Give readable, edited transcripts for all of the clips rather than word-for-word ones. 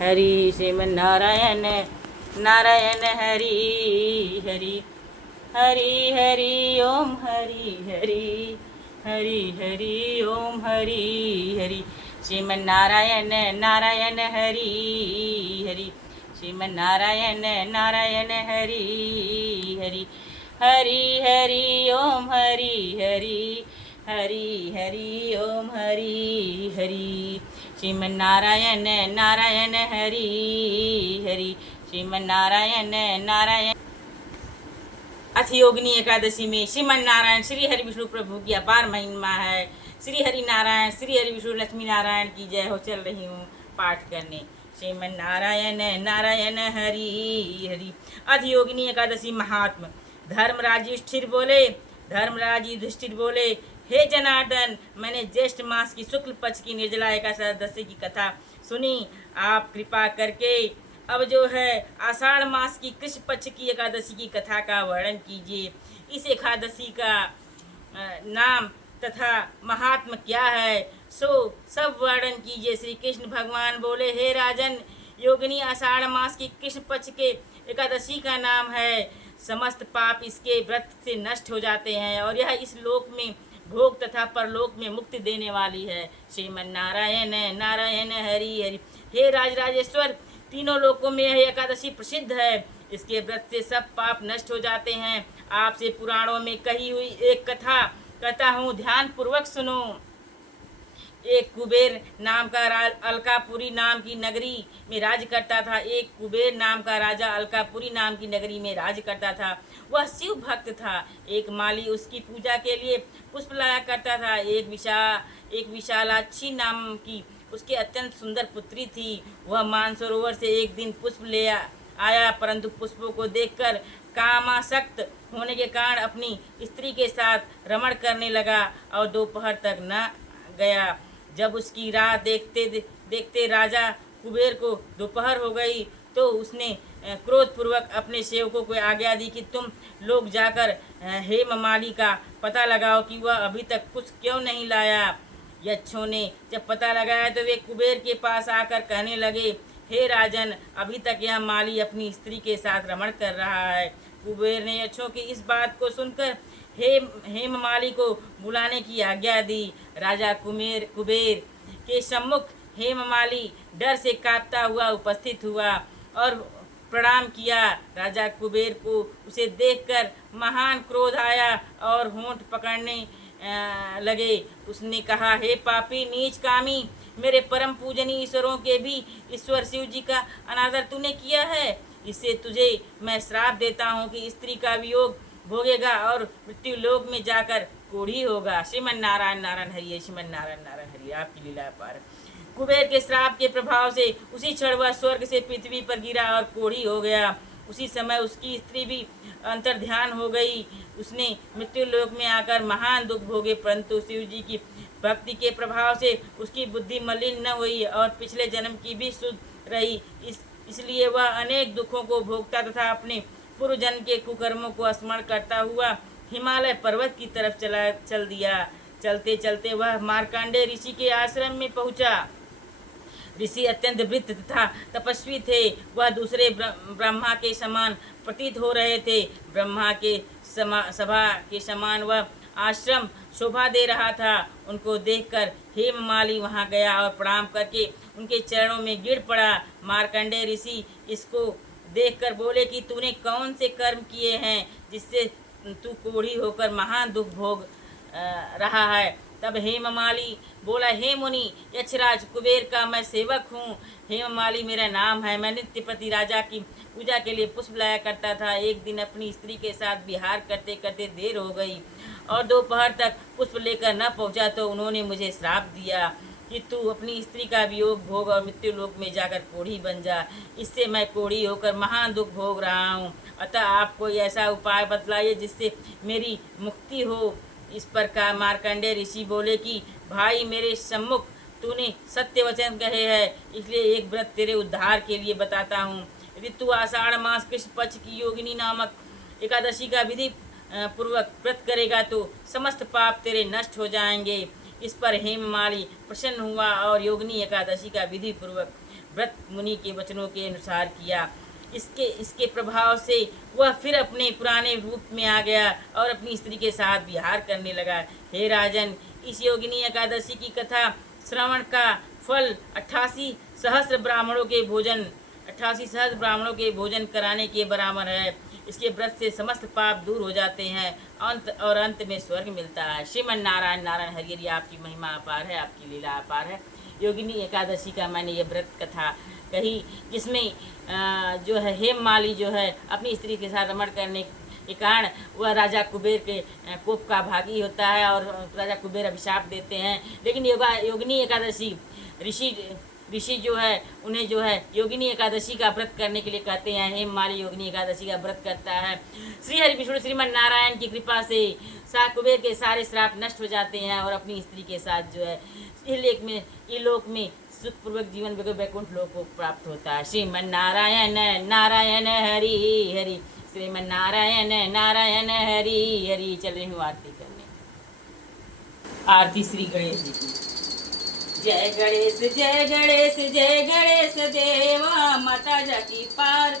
हरि श्रीमन्नारायण नारायण हरि हरि हरि हरि ओम हरि हरि हरि हरि ओम हरि हरि श्रीमन्नारायण नारायण हरि हरि श्रीमन्नारायण नारायण हरि हरि हरि हरि ओम हरि हरि हरि हरि ओम हरि हरि श्रीमन्नारायण नारायण हरि हरि श्रीमन्नारायण नारायण। अथियोगिनी एकादशी में श्रीमन नारायण श्री हरि विष्णु प्रभु की अपार महिमा है। श्री हरि नारायण श्री हरि विष्णु लक्ष्मी नारायण की जय हो। चल रही हूँ पाठ करने। श्रीमन नारायण नारायण हरि हरि। अथियोगिनी एकादशी महात्म। धर्मराज युधिष्ठिर बोले, धर्मराज युधिष्ठिर बोले, हे जनार्दन, मैंने ज्येष्ठ मास की शुक्ल पक्ष की निर्जला एकादशी की कथा सुनी। आप कृपा करके अब जो है आषाढ़ मास की कृष्ण पक्ष की एकादशी की कथा का वर्णन कीजिए। इस एकादशी का नाम तथा महात्म क्या है, सो सब वर्णन कीजिए। श्री कृष्ण भगवान बोले, हे राजन, योगिनी आषाढ़ मास की कृष्ण पक्ष के एकादशी का नाम है। समस्त पाप इसके व्रत से नष्ट हो जाते हैं और यह इस लोक में भोग तथा परलोक में मुक्ति देने वाली है। श्रीमन नारायण नारायण हरि हरि। हे राजराजेश्वर, तीनों लोकों में यह एकादशी प्रसिद्ध है। इसके व्रत से सब पाप नष्ट हो जाते हैं। आपसे पुराणों में कही हुई एक कथा कहता हूँ, ध्यान पूर्वक सुनो। एक कुबेर नाम का अलकापुरी नाम की नगरी में राज करता था। एक कुबेर नाम का राजा अलकापुरी नाम की नगरी में राज करता था। वह शिव भक्त था। एक माली उसकी पूजा के लिए पुष्प लाया करता था। एक विशालाक्षी नाम की उसकी अत्यंत सुंदर पुत्री थी। वह मानसरोवर से एक दिन पुष्प ले आया, परंतु पुष्पों को देखकर कामासक्त होने के कारण अपनी स्त्री के साथ रमण करने लगा और दोपहर तक न गया। जब उसकी राह देखते देखते राजा कुबेर को दोपहर हो गई तो उसने क्रोधपूर्वक अपने सेवकों को आज्ञा दी कि तुम लोग जाकर हेममाली का पता लगाओ कि वह अभी तक कुछ क्यों नहीं लाया। यक्षों ने जब पता लगाया तो वे कुबेर के पास आकर कहने लगे, हे राजन, अभी तक यह माली अपनी स्त्री के साथ रमण कर रहा है। कुबेर ने यक्षों की इस बात को सुनकर हेममाली को बुलाने की आज्ञा दी। राजा कुबेर के सम्मुख हेममाली डर से कांपता हुआ उपस्थित हुआ और प्रणाम किया। राजा कुबेर को उसे देखकर महान क्रोध आया और होंठ पकड़ने लगे। उसने कहा, हे पापी नीच कामी, मेरे परम पूजनीय ईश्वरों के भी ईश्वर शिव जी का अनादर तूने किया है। इससे तुझे मैं श्राप देता हूँ कि स्त्री का वियोग भोगेगा और मृत्यु लोक में जाकर कोढ़ी होगा। श्रीमन नारायण नारायण हरि। श्रीमन नारायण नारायण हरि। आपकी लीला पार। कुबेर के श्राप के प्रभाव से उसी क्षण वह स्वर्ग से पृथ्वी पर गिरा और कोढ़ी हो गया। उसी समय उसकी स्त्री भी अंतर्ध्यान हो गई। उसने मृत्यु लोक में आकर महान दुख भोगे, परंतु शिव जी की भक्ति के प्रभाव से उसकी बुद्धि मलिन न हुई और पिछले जन्म की भी शुद्ध रही। इसलिए वह अनेक दुखों को भोगता तथा अपने पूर्व जन्म के कुकर्मों को स्मरण करता हुआ हिमालय पर्वत की तरफ चल दिया। चलते चलते वह मार्कंडेय ऋषि के आश्रम में पहुंचा। ऋषि अत्यंत वृद्ध तथा तपस्वी थे। वह दूसरे ब्रह्मा के समान प्रतीत हो रहे थे। ब्रह्मा के सभा के समान वह आश्रम शोभा दे रहा था। उनको देखकर हेममाली वहां गया और प्रणाम करके उनके चरणों में गिर पड़ा। मार्कंडेय ऋषि इसको देखकर बोले कि तूने कौन से कर्म किए हैं जिससे तू कोढ़ी होकर महान दुख भोग रहा है। तब हेममाली बोला, हे मुनि, यक्षराज कुबेर का मैं सेवक हूँ। हेममाली मेरा नाम है। मैं नित्यपति राजा की पूजा के लिए पुष्प लाया करता था। एक दिन अपनी स्त्री के साथ विहार करते करते देर हो गई और दोपहर तक पुष्प लेकर न पहुँचा तो उन्होंने मुझे श्राप दिया कि तू अपनी स्त्री का वियोग भोग और मृत्यु लोक में जाकर कोढ़ी बन जा। इससे मैं कोढ़ी होकर महान दुख भोग रहा हूँ। अतः आप कोई ऐसा उपाय बतलाइए जिससे मेरी मुक्ति हो। इस प्रकार मार्कंडेय ऋषि बोले कि भाई, मेरे सम्मुख तूने सत्य वचन कहे हैं, इसलिए एक व्रत तेरे उद्धार के लिए बताता हूँ। यदि तू आषाढ़ मास कृष्ण पक्ष की योगिनी नामक एकादशी का विधि पूर्वक व्रत करेगा तो समस्त पाप तेरे नष्ट हो जाएंगे। इस पर हेममाली प्रसन्न हुआ और योगिनी एकादशी का विधि पूर्वक व्रत मुनि के वचनों के अनुसार किया। इसके प्रभाव से वह फिर अपने पुराने रूप में आ गया और अपनी स्त्री के साथ विहार करने लगा। हे राजन, इस योगिनी एकादशी की कथा श्रवण का फल 88 सहस्र ब्राह्मणों के भोजन कराने के बराबर है। इसके व्रत से समस्त पाप दूर हो जाते हैं अंत में स्वर्ग मिलता है। श्रीमन नारायण नारायण हरि हरि, आपकी महिमा अपार है, आपकी लीला अपार है। योगिनी एकादशी का मैंने ये व्रत कथा कही, जिसमें जो है हेममाली जो है अपनी स्त्री के साथ रमण करने के कारण वह राजा कुबेर के कोप का भागी होता है और राजा कुबेर अभिशाप देते हैं। लेकिन योगिनी एकादशी ऋषि जो है उन्हें जो है योगिनी एकादशी का व्रत करने के लिए कहते हैं। हेममाली योगिनी एकादशी का व्रत करता है। श्री हरि विष्णु श्रीमन नारायण की कृपा से कुबेर के सारे श्राप नष्ट हो जाते हैं और अपनी स्त्री के साथ जो है इलोक में सुखपूर्वक जीवन वैकुंठ लोक को प्राप्त होता है। श्रीमन नारायण नारायण हरि हरि, श्रीमन नारायण नारायण हरि हरि। चल रही हूँ आरती करने। आरती श्री गणेश जी की। जय गणेश जय गणेश जय गणेश देवा, माता जाकी पार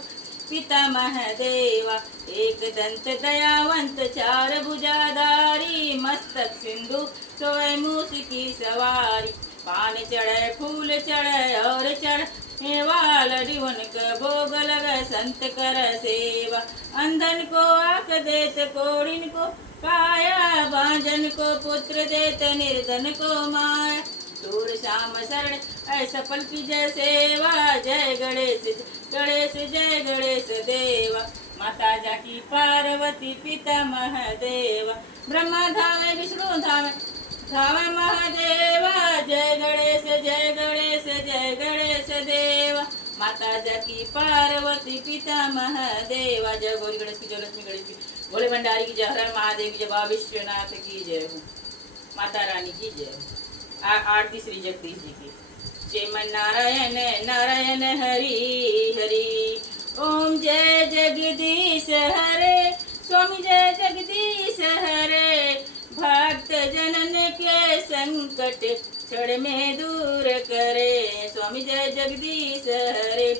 पिता महादेवा। एक दंत दयावंत चार भुजाधारी, मस्तक सिंधु सोए मूस की सवारी। पान चढ़े फूल चढ़े और चढ़े वाल रिवन का भोग लगे संत कर सेवा। अंधन को आँख देत कोड़िन को काया, बांझन को पुत्र देत निर्धन को माया। दूर श्याम शरण ऐसा पल की जय सेवा। जय गणेश गणेश जय गणेश देवा, माता जाकी पार्वती पिता महादेवा। ब्रह्मा धावे विष्णु धावे धावे महादेवा। जय गणेश जय गणेश जय गणेश देवा, माता जाकी पार्वती पिता महादेवा। जय गौरी गणेश की, जय लक्ष्मी गणेश की, भोले भंडारी की जय, हर हर महादेव की जय, बाबा विश्वनाथ की जय हो, माता रानी की जय। आरती श्री जगदीश जी की। श्रीमन नारायण नारायण हरि हरि। ओम जय जगदीश हरे, स्वामी जय जगदीश हरे। भक्त जनन के संकट क्षण में दूर करे, स्वामी जय जगदीश हरे।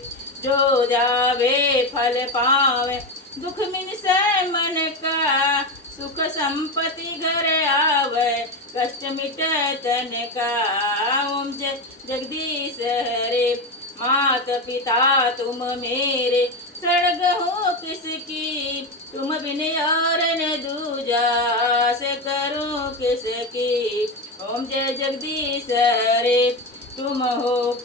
जो जावे फल पावे, दुख मिन से मन का। सुख संपत्ति घर आवे, कष्ट मिटे तन का। ओम जय जगदीश हरे। मात पिता तुम मेरे, स्वर्ग हो किसकी। तुम बिन और न दूजा, से करूं किसकी। ओम जय जगदीश हरे। तुम हो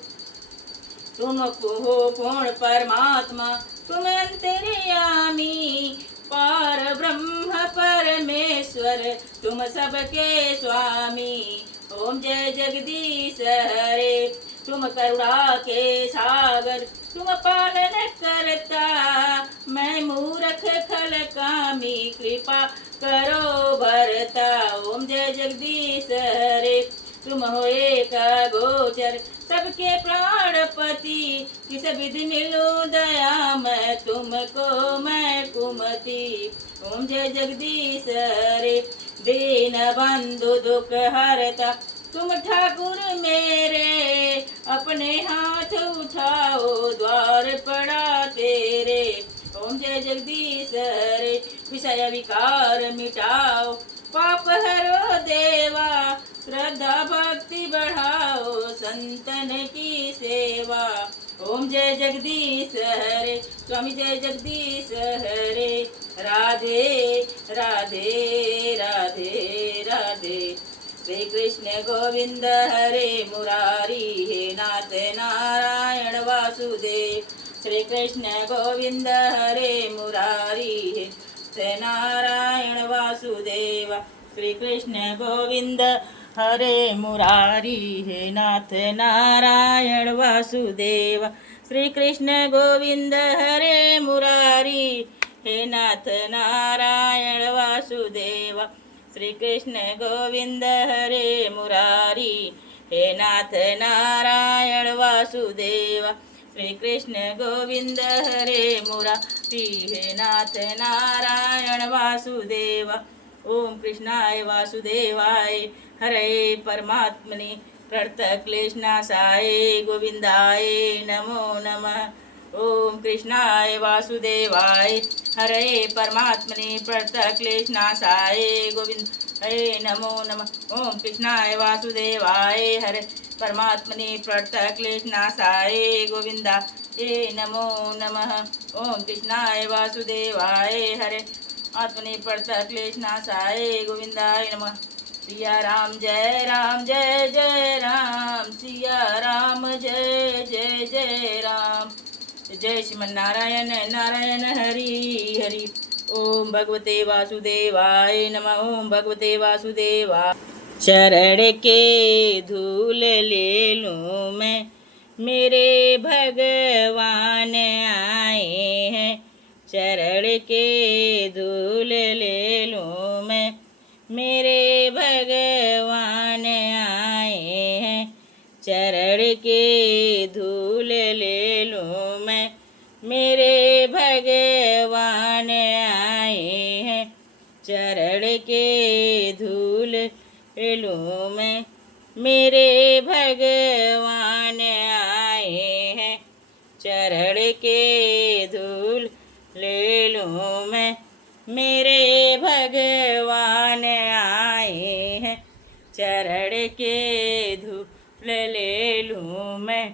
पूर्ण परमात्मा, तुम अंतर्यामी। पार ब्रह्म परमेश्वर, तुम सबके स्वामी। ओम जय जगदीश हरे। तुम करुणा के सागर, तुम पालन करता। मैं मूर्ख खल कामी, कृपा करो भरता। ओम जय जगदीश हरे। तुम हो एक गोचर, सबके प्राणपति। किस विधि मिलूं दया मैं तुमको, मैं कुमति। ओम जय जगदीश हरे। दीन बंधु दुख हरता, तुम ठाकुर मेरे। अपने हाथ उठाओ, द्वार पड़ा तेरे। ओम जय जगदीश हरे। विषय विकार मिटाओ, पाप हरो देवा। श्रद्धा भक्ति बढ़ाओ, संतन की सेवा। ओम जय जगदीश हरे। स्वामी जय जगदीश हरे। राधे राधे राधे राधे। श्री कृष्ण गोविंद हरे मुरारी, हे नाथ नारायण वासुदेव। श्री कृष्ण गोविंद हरे मुरारी, हे नारायण वासुदेव। श्री कृष्ण गोविंद हरे मुरारी, हे नाथ नारायण वासुदेव। श्री कृष्ण गोविंद हरे मुरारी, हे नाथ नारायण वासुदेव। श्री कृष्ण गोविंद हरे मुरारी, हे नाथ नारायण वासुदेव। श्री कृष्ण गोविंद हरे मुरारी, हे नाथ नारायण वासुदेव। ओम कृष्णाय वासुदेवाय हरे परमात्मने प्रतः क्लेशनाशाय गोविंदाय नमो नमः। ओम कृष्णाय वासुदेवाय हरे परमात्मने प्रतः क्लेशनाशाय गोविंदाय नमो नमः। ओम कृष्णाय वासुदेवाय हरे परमात्मने प्रतः क्लेशनाशाय गोविंदाय नमो नमः। ओम कृष्णाय वासुदेवाय हरे आत्मने प्रतः क्लेशनाशाय गोविंदाय नमः। सिया राम जय जय राम, सिया राम जय जय जय राम। जय श्रीमन नारायण नारायण हरि हरि। ओम भगवते वासुदेवाय नमः। ओम भगवते वासुदेवाय। चरण के धूल ले लूँ मैं, मेरे भगवान आए हैं। चरण के धूल ले लूँ मैं, मेरे भगवान आए हैं। चरण के धूल ले लूँ मैं, मेरे भगवान आए हैं। चरण के धूल ले लूँ मैं, मेरे भगवान आए हैं। चरण के धूल ले लूँ मैं, मेरे भगवान आए हैं। चरण के धूल ले लूँ मैं,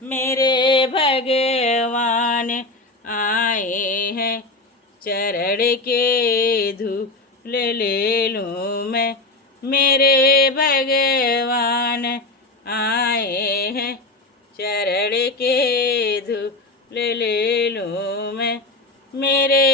मेरे भगवान आए हैं। चरण के धूल ले लूँ मैं, मेरे भगवान आए हैं। चरण के धूल ले लूँ मैं, मेरे